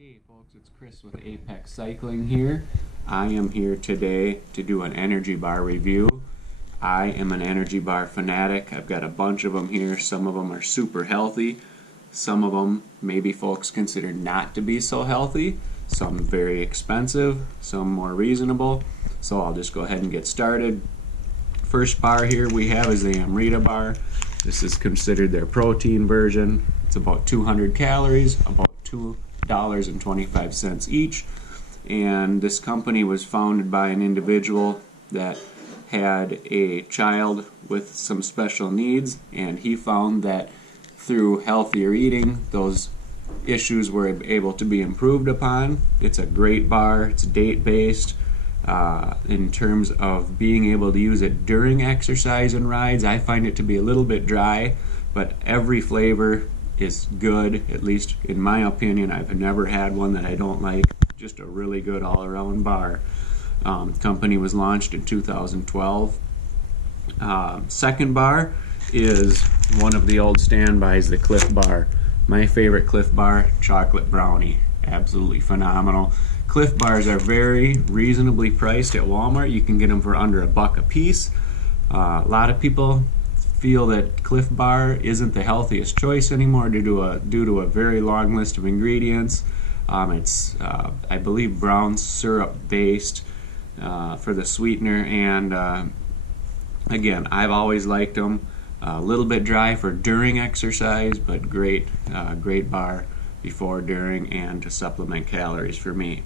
Hey folks, it's Chris with Apex Cycling here. I am here today to do an energy bar review. I am an energy bar fanatic. I've got a bunch of them here. Some of them are super healthy. Some of them maybe folks consider not to be so healthy. Some very expensive, some more reasonable. So I'll just go ahead and get started. First bar here we have is the Amrita bar. This is considered their protein version. It's about 200 calories, about $2.25 each. And this company was founded by an individual that had a child with some special needs, and he found that through healthier eating, those issues were able to be improved upon. It's a great bar. It's date-based. In terms of being able to use it during exercise and rides, I find it to be a little bit dry, but every flavor is good, at least in my opinion. I've never had one that I don't like. Just a really good all-around bar. Company was launched in 2012. Second bar is one of the old standbys, the Clif Bar. My favorite Clif Bar, chocolate brownie. Absolutely phenomenal. Clif Bars are very reasonably priced at Walmart. You can get them for under $1 a piece. A lot of people feel that Clif Bar isn't the healthiest choice anymore due to a very long list of ingredients. It's I believe brown syrup based for the sweetener, and again, I've always liked them. A little bit dry for during exercise, but great bar before, during, and to supplement calories for me.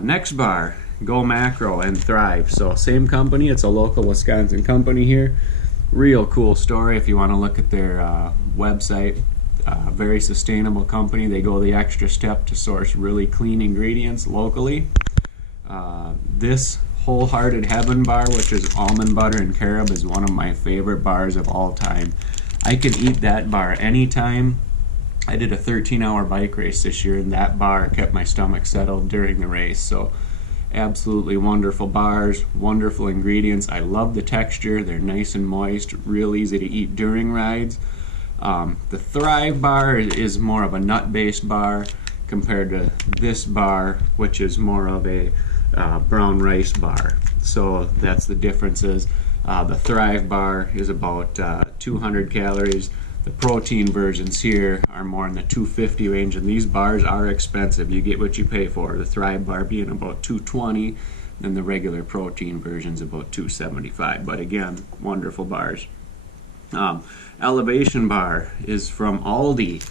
Next bar, Go Macro and Thrive. So same company, it's a local Wisconsin company here. Real cool story if you want to look at their website. Very sustainable company. They go the extra step to source really clean ingredients locally. This Wholehearted Heaven bar, which is almond butter and carob, is one of my favorite bars of all time. I can eat that bar anytime. I did a 13-hour bike race this year, and that bar kept my stomach settled during the race. So absolutely wonderful bars, wonderful ingredients. I love the texture. They're nice and moist, real easy to eat during rides. The Thrive bar is more of a nut-based bar compared to this bar, which is more of a brown rice bar. So that's the differences. The Thrive bar is about 200 calories. The protein versions here are more in the 250 range, and these bars are expensive. You get what you pay for. The Thrive bar being about 220, and the regular protein version's about 275. But again, wonderful bars. Elevation bar is from Aldi,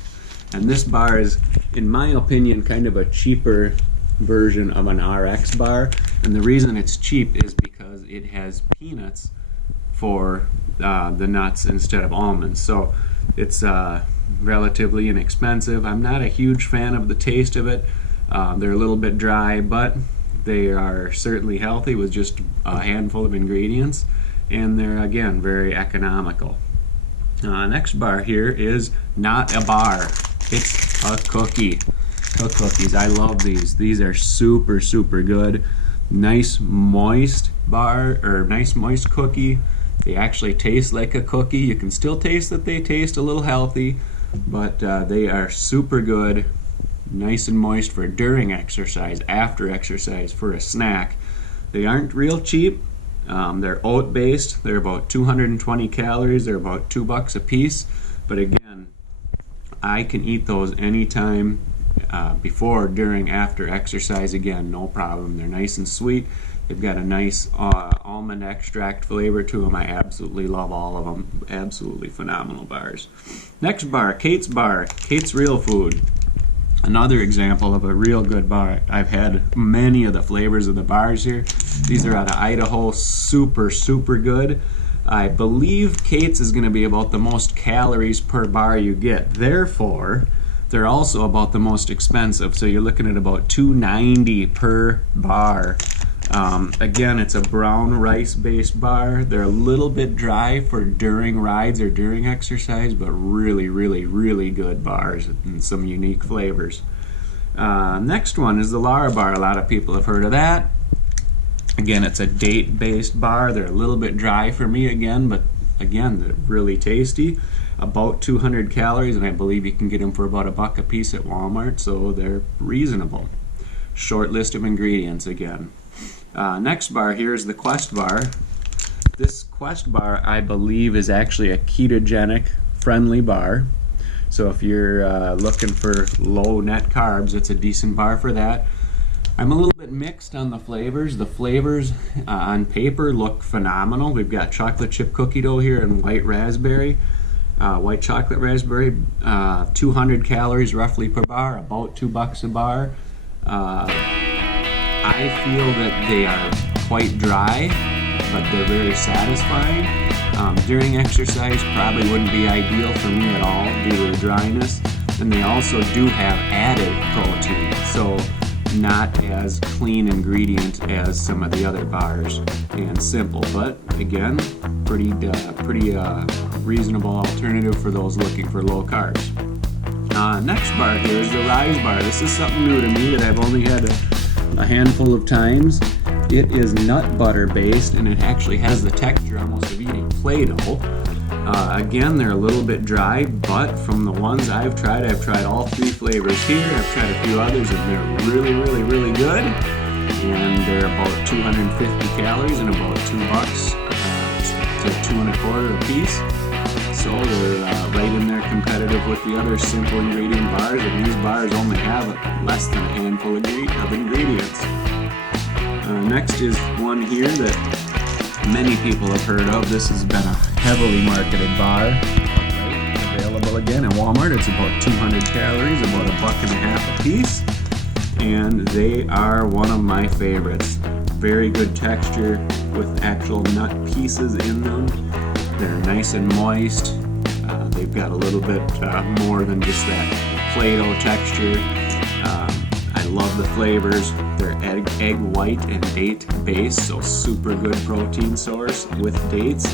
and this bar is, in my opinion, kind of a cheaper version of an RX bar. And the reason it's cheap is because it has peanuts for the nuts instead of almonds. So it's relatively inexpensive. I'm not a huge fan of the taste of it. They're a little bit dry, but they are certainly healthy with just a handful of ingredients, and they're, again, very economical. Next bar here is not a bar. It's a cookie. Cook cookies. I love these. These are super, super good. Nice moist bar, or nice moist cookie. They actually taste like a cookie. You can still taste that they taste a little healthy, but they are super good. Nice and moist for during exercise, after exercise, for a snack. They aren't real cheap. They're oat based. They're about 220 calories. They're about $2 a piece. But again, I can eat those anytime, before, during, after exercise. Again, no problem. They're nice and sweet. They've got a nice almond extract flavor to them. I absolutely love all of them. Absolutely phenomenal bars. Next bar, Kate's Bar. Kate's Real Food. Another example of a real good bar. I've had many of the flavors of the bars here. These are out of Idaho. Super, super good. I believe Kate's is going to be about the most calories per bar you get. Therefore, they're also about the most expensive. So you're looking at about $2.90 per bar. Again, it's a brown rice based bar. They're a little bit dry for during rides or during exercise, but really, really, really good bars and some unique flavors. Next one is the Lara bar. A lot of people have heard of that. Again, it's a date based bar. They're a little bit dry for me again, but again, they're really tasty. about 200 calories, and I believe you can get them for about $1 a piece at Walmart, so they're reasonable. Short list of ingredients again. Next bar here is the Quest bar. This Quest bar, I believe, is actually a ketogenic friendly bar. So if you're looking for low net carbs, it's a decent bar for that. I'm a little bit mixed on the flavors. The flavors on paper look phenomenal. We've got chocolate chip cookie dough here and white raspberry, white chocolate raspberry, 200 calories roughly per bar, about $2 a bar. I feel that they are quite dry, but they're very satisfying. During exercise, probably wouldn't be ideal for me at all due to the dryness. And they also do have added protein, so not as clean ingredient as some of the other bars, and simple, but again, pretty reasonable alternative for those looking for low carbs. Next bar here is the Rise bar. This is something new to me that I've only had a handful of times. It is nut butter based, and it actually has the texture almost of eating Play-Doh. Again, they're a little bit dry, but from the ones I've tried all 3 flavors here. I've tried a few others, and they're really, really, really good. And they're about 250 calories and about $2 to $2.25 a piece. So they're right in there competitive with the other simple ingredient bars, and these bars only have less than a handful of ingredients. Next is one here that many people have heard of. This has been a heavily marketed bar. Available again at Walmart. It's about 200 calories, about $1.50 a piece, and they are one of my favorites. Very good texture with actual nut pieces in them. They're nice and moist. They've got a little bit more than just that Play-Doh texture. I love the flavors. They're egg white and date based, so super good protein source with dates.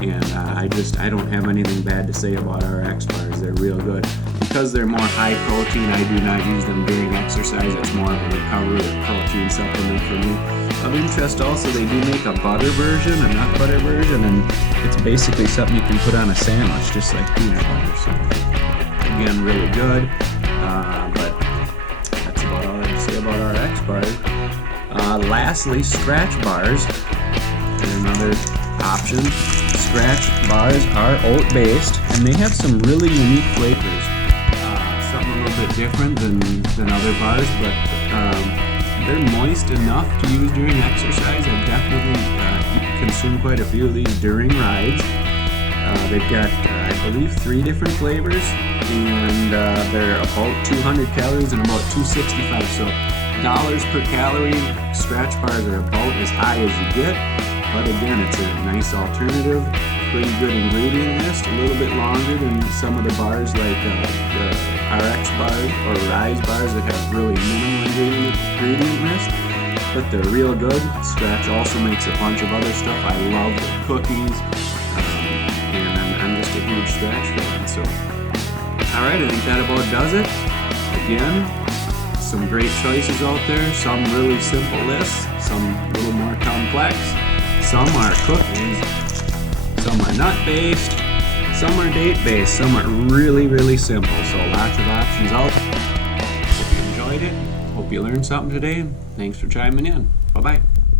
And I don't have anything bad to say about RX bars. They're real good. Because they're more high protein, I do not use them during exercise. It's more of a recovery or protein supplement for me. Of interest also, they do make a butter version, a nut butter version, and it's basically something you can put on a sandwich, just like peanut butter. So again, really good. But that's about all I have to say about RX bars. Lastly, Scratch bars. And another option. Scratch bars are oat based, and they have some really unique flavors. Something a little bit different than other bars, but they're moist enough to use during exercise. I've definitely consumed quite a few of these during rides. They've got, I believe, 3 different flavors, and they're about 200 calories and about $2.65. So dollars per calorie, Scratch bars are about as high as you get. But again, it's a nice alternative, pretty good ingredient list, a little bit longer than some of the bars like the RX bars or Rise bars that have really minimal ingredient list, but they're real good. Scratch also makes a bunch of other stuff. I love the cookies, and I'm just a huge Scratch fan. So, alright, I think that about does it. Again, some great choices out there, some really simple lists, some a little more complex. Some are cookies, some are nut-based, some are date-based, some are really, really simple. So lots of options out there. Hope you enjoyed it. Hope you learned something today. Thanks for chiming in. Bye-bye.